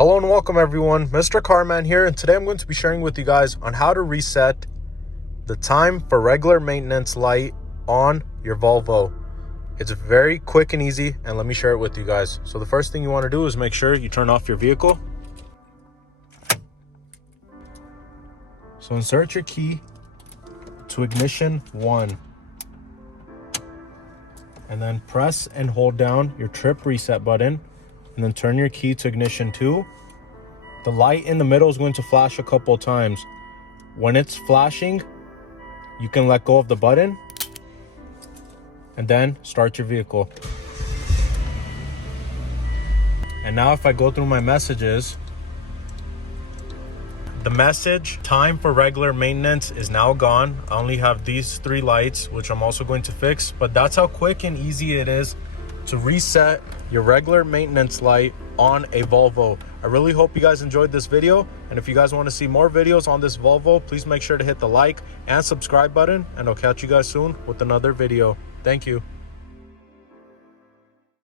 Hello and welcome everyone, MrCarMAN here, and today I'm going to be sharing with you guys on how to reset the time for regular maintenance light on your Volvo. It's very quick and easy, and let me share it with you guys. So the first thing you want to do is make sure you turn off your vehicle. So insert your key to ignition 1. And then press and hold down your trip reset button. And then turn your key to ignition 2. The light in the middle is going to flash a couple of times. When it's flashing, you can let go of the button and then start your vehicle. And now if I go through my messages, the message time for regular maintenance is now gone. I only have these 3 lights, which I'm also going to fix, but that's how quick and easy it is to reset your regular maintenance light on a Volvo. I really hope you guys enjoyed this video, and if you guys want to see more videos on this Volvo, please make sure to hit the like and subscribe button, and I'll catch you guys soon with another video. Thank you.